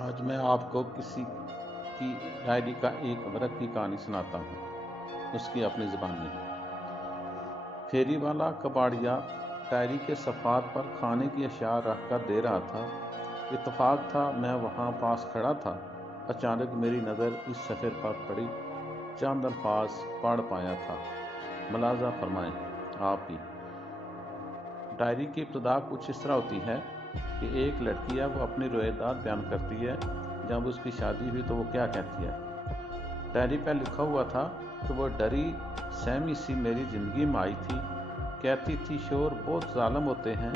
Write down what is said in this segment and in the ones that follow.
آج میں آپ کو کسی کی ڈائری کا ایک ورق کی کہانی سناتا ہوں، اس کی اپنی زبان میں۔ پھیری والا کباڑیا ڈائری کے صفحات پر کھانے کی اشیاء رکھ کر دے رہا تھا۔ اتفاق تھا میں وہاں پاس کھڑا تھا۔ اچانک میری نظر اس صفحے پر پڑی۔ چند الفاظ پڑھ پایا تھا۔ ملاحظہ فرمائیں آپ بھی۔ ڈائری کی ابتدا کچھ اس طرح ہوتی ہے کہ ایک لڑکی ہے، وہ اپنی روایات بیان کرتی ہے۔ جب اس کی شادی ہوئی تو وہ کیا کہتی ہے؟ ڈائری پہ لکھا ہوا تھا کہ وہ ڈری سہمی سی میری زندگی میں آئی تھی، کہتی تھی شوہر بہت ظالم ہوتے ہیں۔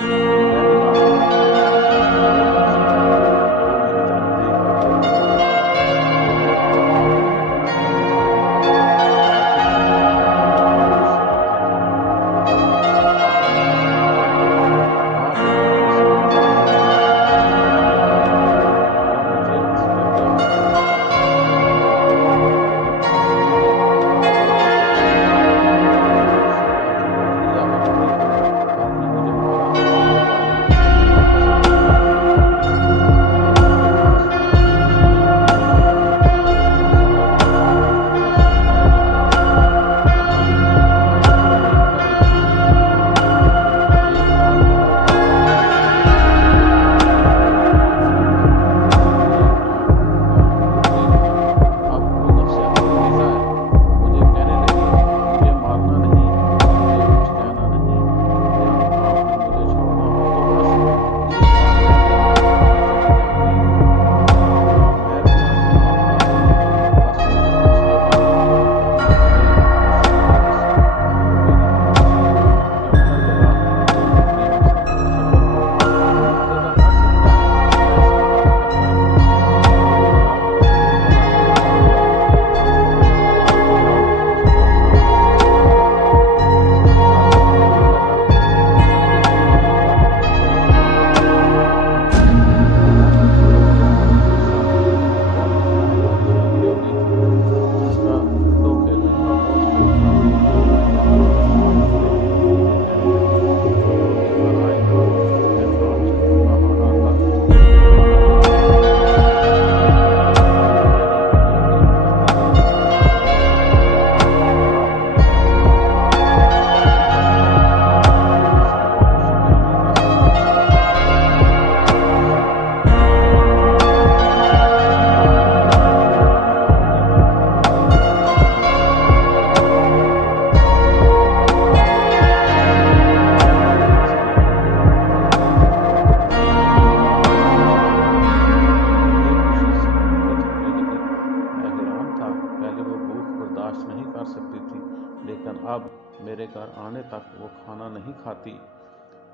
نہیں کر سکتی تھی، لیکن اب میرے گھر آنے تک وہ کھانا نہیں کھاتی۔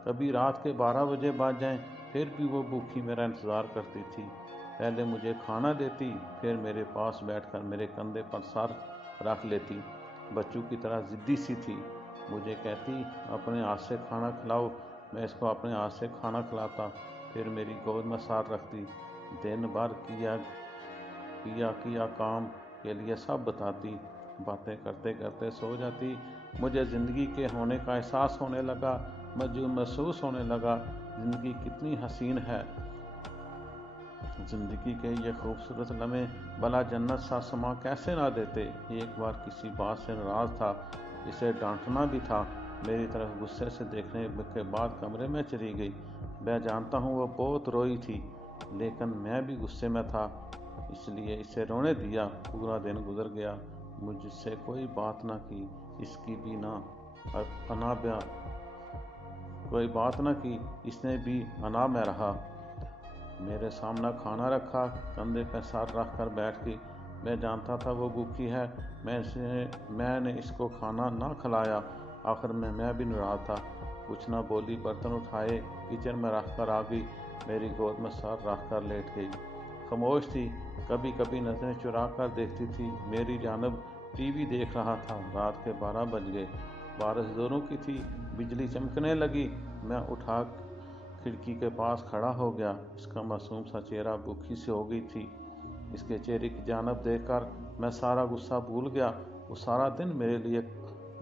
کبھی رات کے 12 بجے بعد جائیں، پھر بھی وہ بھوکی میرا انتظار کرتی تھی۔ پہلے مجھے کھانا دیتی، پھر میرے پاس بیٹھ کر میرے کندھے پر سر رکھ لیتی۔ بچوں کی طرح ضدی سی تھی۔ مجھے کہتی اپنے ہاتھ سے کھانا کھلاؤ، میں اس کو اپنے ہاتھ سے کھانا کھلاتا، پھر میری گود میں سر رکھتی، دن بھر کیا کام کے لیے سب بتاتی، باتیں کرتے کرتے سو جاتی۔ مجھے زندگی کے ہونے کا احساس ہونے لگا، مجھے محسوس ہونے لگا زندگی کتنی حسین ہے، زندگی کے یہ خوبصورت لمحے بھلا جنت سا سما کیسے نہ دیتے۔ ایک بار کسی بات سے ناراض تھا، اسے ڈانٹنا بھی تھا، میری طرف غصے سے دیکھنے کے بعد کمرے میں چلی گئی۔ میں جانتا ہوں وہ بہت روئی تھی، لیکن میں بھی غصے میں تھا، اس لیے اسے رونے دیا۔ پورا دن گزر گیا، مجھ سے کوئی بات نہ کی، اس کی بھی کوئی بات نہ کی، اس نے بھی انا میں رہا۔ میرے سامنے کھانا رکھا، کندھے پہ سر رکھ کر بیٹھ گئی۔ میں جانتا تھا وہ بھوکی ہے، میں نے اس کو کھانا نہ کھلایا۔ آخر میں بھی ناراض تھا، کچھ نہ بولی، برتن اٹھائے کچن میں رکھ کر آ گئی، میری گود میں سر رکھ کر لیٹ گئی، خاموش تھی، کبھی کبھی نظریں چرا کر دیکھتی تھی، میری جانب ٹی وی دیکھ رہا تھا۔ رات کے 12 بج گئے، بارش زوروں کی تھی، بجلی چمکنے لگی۔ میں اٹھا کھڑکی کے پاس کھڑا ہو گیا، اس کا معصوم سا چہرہ بھوکی سی ہو گئی تھی۔ اس کے چہرے کی جانب دیکھ کر میں سارا غصہ بھول گیا۔ وہ سارا دن میرے لیے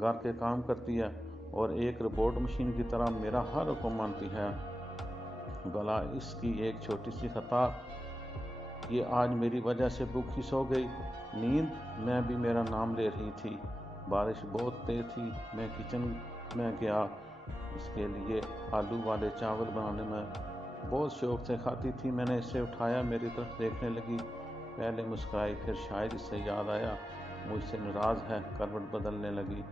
گھر کے کام کرتی ہے اور ایک روبوٹ مشین کی طرح میرا ہر حکم مانتی ہے۔ بھلا اس کی ایک چھوٹی سی خطا یہ آج میری وجہ سے بھوکی سو گئی۔ نیند میں بھی میرا نام لے رہی تھی۔ بارش بہت تیز تھی۔ میں کچن میں گیا۔ اس کے لیے آلو والے چاول بنانے میں بہت شوق سے کھاتی تھی۔ میں نے اسے اٹھایا، میری طرف دیکھنے لگی، پہلے مسکرائی، پھر شاید اس سے یاد آیا مجھ سے ناراض ہے، کروٹ بدلنے لگی۔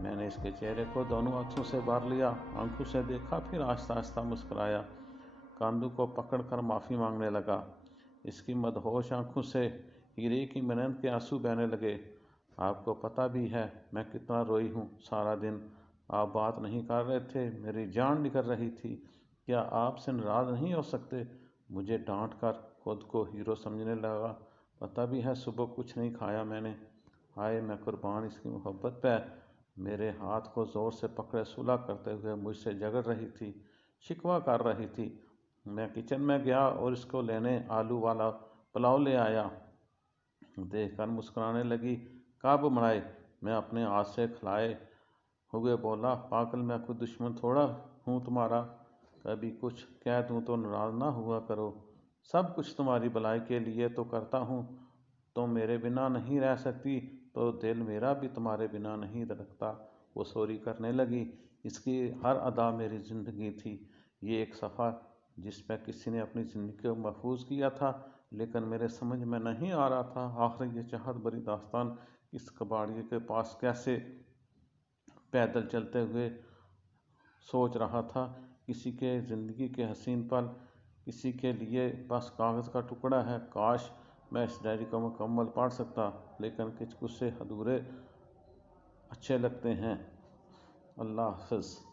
میں نے اس کے چہرے کو دونوں آنکھوں سے بھر لیا، آنکھوں سے دیکھا، پھر آہستہ آہستہ مسکرایا، کاندھوں کو پکڑ کر معافی مانگنے لگا۔ اس کی مدہوش آنکھوں سے ہیرے کی مانند کے آنسو بہنے لگے۔ آپ کو پتہ بھی ہے میں کتنا روئی ہوں سارا دن۔ آپ بات نہیں کر رہے تھے، میری جان نکل رہی تھی۔ کیا آپ سے ناراض نہیں ہو سکتے؟ مجھے ڈانٹ کر خود کو ہیرو سمجھنے لگا۔ پتہ بھی ہے صبح کچھ نہیں کھایا میں نے۔ ہائے میں قربان اس کی محبت پہ۔ میرے ہاتھ کو زور سے پکڑے صلح کرتے ہوئے مجھ سے جھگڑ رہی تھی، شکوہ کر رہی تھی۔ میں کچن میں گیا اور اس کو لینے آلو والا پلاؤ لے آیا۔ دیکھ کر مسکرانے لگی۔ کب بنائے؟ میں اپنے ہاتھ سے کھلائے ہوئے بولا، پاگل میں کوئی دشمن تھوڑا ہوں تمہارا، کبھی کچھ کہہ دوں تو ناراض نہ ہوا کرو۔ سب کچھ تمہاری بھلائی کے لیے تو کرتا ہوں۔ تم میرے بنا نہیں رہ سکتی تو دل میرا بھی تمہارے بنا نہیں دھڑکتا۔ وہ سوری کرنے لگی۔ اس کی ہر ادا میری زندگی تھی۔ یہ ایک صفحہ جس پہ کسی نے اپنی زندگی کو محفوظ کیا تھا، لیکن میرے سمجھ میں نہیں آ رہا تھا آخر یہ چاہت بھری داستان اس کباڑیے کے پاس کیسے؟ پیدل چلتے ہوئے سوچ رہا تھا، کسی کے زندگی کے حسین پل کسی کے لیے بس کاغذ کا ٹکڑا ہے۔ کاش میں اس ڈائری کو مکمل پڑھ سکتا، لیکن کچھ قصے ادھورے اچھے لگتے ہیں۔ اللہ حافظ۔